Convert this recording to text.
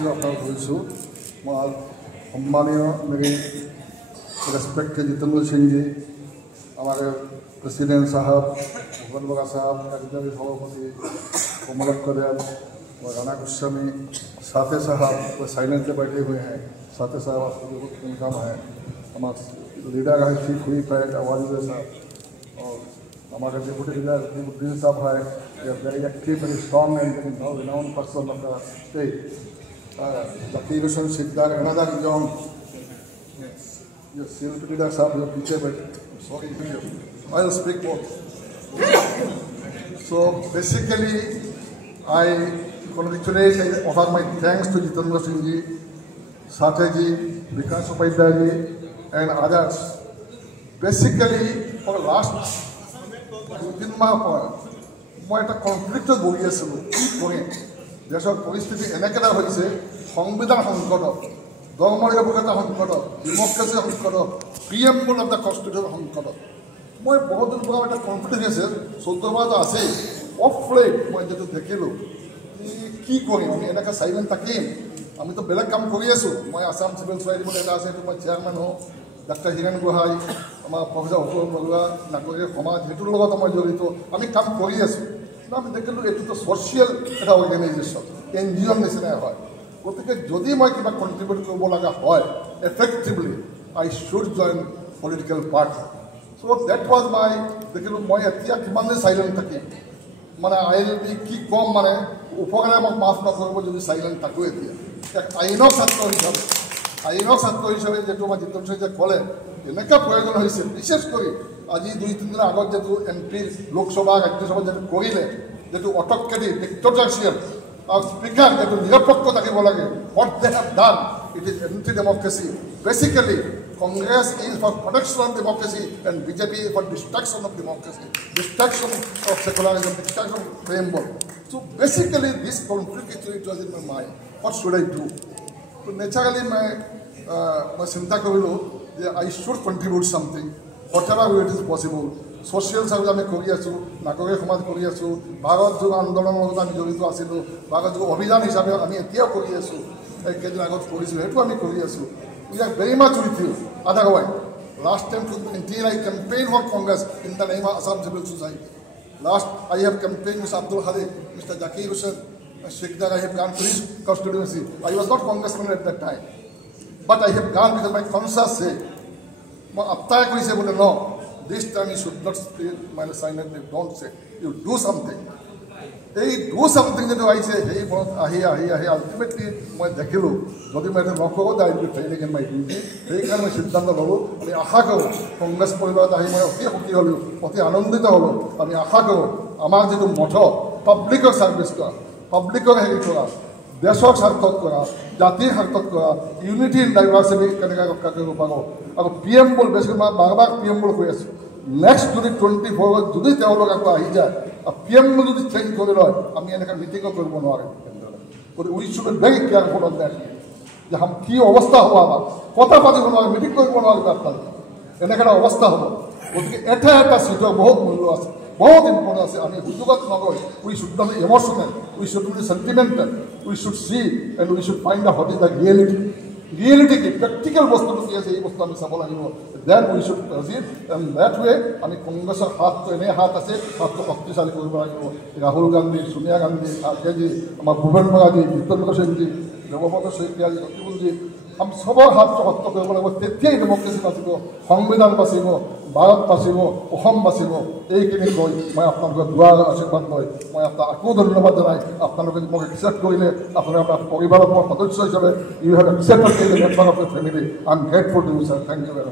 আপনার বলছো সম্মানীয় मेरे रेस्पेक्टेड जितेंद्र सिंह जी, हमारे प्रेसिडेंट साहब, भुवन बगा साहब, कार्यकारी सभापति कमलाकर देव और राना गोस्वामी, साथे साहब वो साइलेंटली बैठे हुए हैं। साथे साहब आपको बहुत वेलकम है। हमारे लीडर है चीफ हुई पैट आवाज साहब और हमारे डिप्टी लीडर दीपक साहब है, very active, very strong and very renowned person of the state. Dr. Roshan Siddhar, another young yes, leader साहब your पीछे बैठे, sorry, I will speak more. So basically, I congratulate and offer my thanks to Jitendra Singh ji, Sathe ji, Vikas Upadhyay ji, and others. Basically, for the last 2-3 months, মই এটা কনফ্লিক্টত বহি আছিলোঁ। কি কৰিম, দেশৰ পৰিস্থিতি এনেকুৱা হৈছে, সংবিধান সংকটত, দৰমৰীয়তা সংকটত, ডেমক্ৰেচি সংকটত, প্ৰিএম্বল অফ দ্য কনষ্টিটিউশ্যন সংকটত। মই বহুত দিন পৰা এটা কনফ্লিক্ট আছে, 14 মাহতো আছেই। অফ লেট মই যিটো দেখিলোঁ, কি কৰিম, আমি এনেকৈ চাইলেণ্ট থাকিম? আমিতো বেলেগ কাম কৰি আছোঁ। মই আছাম চিভিল ছ'চাইটি বুলি এটা আছে, সেইটো মই চেয়াৰমেন হওঁ। ডাক্তৰ হীৰেণ গোহাঁই, আমাৰ প্ৰফেচাৰ অতুল বৰুৱা, নাগৰিক সমাজ, সেইটোৰ লগত মই জড়িত, আমি কাম কৰি আছোঁ। কিন্তু আমি দেখিলোঁ এইটোতো ছ'চিয়েল এটা অৰ্গেনাইজেশ্যন, NGOৰ নিচিনাই হয়। গতিকে যদি মই কিবা কণ্ট্ৰিবিউট কৰিব লগা হয় effectively, I should join political party. So' that was my, দেখিলোঁ মই এতিয়া কিমান দিন চাইলেণ্ট থাকিম, মানে আই এল বি কি ক'ম, মানে উপকাৰে মোক মাফ নকৰিব যদি চাইলেণ্ট থাকোঁ। এতিয়া এক আইনৰ ছাত্ৰ হিচাপে যিটো আমাৰ জিতেন্দ্ৰ সিং ক'লে এনেকুৱা প্ৰয়োজন হৈছে, বিশেষ কৰি আজি 2-3 দিনৰ আগত যিটো MP লোকসভা ৰাজ্যসভা যিটো কৰিলে, যিটো অট'ক্ৰেটি ডিক্টেটৰশ্বিপ আৰু স্পীকাৰ যিটো নিৰপেক্ষ থাকিব লাগে, what they have done, it is anti democracy. Basically Congress is for protection of democracy and BJP is for destruction of democracy, destruction of secularism, destruction of framework. So basically this conflict it was in my mind. What should I do? So naturally मैं चिंता करिलो যে I should contribute something, whatever way it is possible. Social service আমি কৰি আছোঁ, নাগৰিক সমাজ কৰি আছোঁ, ভাৰত যোগ আন্দোলনৰ লগত আমি জড়িত আছিলোঁ, ভাৰত যোগ অভিযান হিচাপে আমি এতিয়াও কৰি আছোঁ, কেইদিন আগত কৰিছিলোঁ, সেইটো আমি কৰি আছোঁ। We are very much with you. Otherwise, last time until I campaigned for Congress in the name of Assam Civil Society. Last I have campaigned with Abdul Hadi, Mr. Zakir Hussain, Sheikhdar, I have gone to his constituency. I was not congressman at that time, but I have gone because my conscience said, no, this time you should not speak my silently, don't say, you do something. এই do something যেটো আহিছে সেই মনত আহি ultimately মই দেখিলোঁ যদি মই এইটো নকৰোঁ I will be failing in my duty. সেইকাৰণে মই সিদ্ধান্ত ল'লোঁ। আমি আশা কৰোঁ কংগ্ৰেছ পৰিবাৰত আহি মই অতি সুখী হ'লোঁ, অতি আনন্দিত হ'লোঁ। আমি আশা কৰোঁ আমাৰ যিটো মঠ পাব্লিকৰ ছাৰ্ভিচ কৰা, পাব্লিকৰ হেৰি কৰা, দেশৰ স্বাৰ্থত কৰা, জাতিৰ স্বাৰ্থত কৰা, ইউনিটি ইন ডাইভাৰ্চিটি কেনেকৈ ৰক্ষা কৰিব পাৰোঁ। আৰু প্ৰিএম্বল বেছিকৈ মই বাৰ প্ৰিএম্বল কৈ আছোঁ, নেক্সট যদি 24 যদি তেওঁলোক আকৌ আহি যায় প্ৰিএম্বল যদি চেঞ্জ কৰি লয়, আমি এনেকৈ মিটিঙো কৰিব নোৱাৰিম। গতিকে we should be very careful on that, যে কি অৱস্থা হ'ব, আমাৰ কথা পাতিব নোৱাৰিম, মিটিং কৰিব নোৱাৰিম, আপোনালোকে এনেকৈ এটা অৱস্থা হ'ব। গতিকে এটা চিটৰ বহুত মূল্য আছে, বহুত ইম্পৰ্টেণ্ট আছে। আমি সুযোগত নগৈ we should not emotional, we should be sentimental, we should see and we should find out what is the reality কি, প্ৰেক্টিকেল বস্তুটো কি আছে, এই বস্তু আমি চাব লাগিব। Then we should proceed and that way আমি কংগ্ৰেছৰ হাতটো এনে হাত আছে, হাতটো শক্তিশালী কৰিব লাগিব। ৰাহুল গান্ধী, সোনিয়া গান্ধী, খাৰ্গেজী, আমাৰ ভূপেন বৰাজী, জিতেন্দ্ৰ সিংজী, দেৱব্ৰত শইকীয়াজী, অতুলজী, আমি চবৰ হাতটো শক্ত কৰিব লাগিব। তেতিয়াই ডেমক্ৰেচি বাচিব, সংবিধান বাচিব, ভাৰত বাচিব, অসম বাচিব। এইখিনি কৈ মই আপোনালোকৰ দুৱাৰ আশীৰ্বাদ লৈ মই আপোনাক আকৌ ধন্যবাদ জনাই, আপোনালোকে মোক একচেপ্ট কৰিলে, আপোনালোকে পৰিবাৰৰ সদস্য হিচাপে you have accepted in the member of the family. I am grateful to you sir, thank you very much.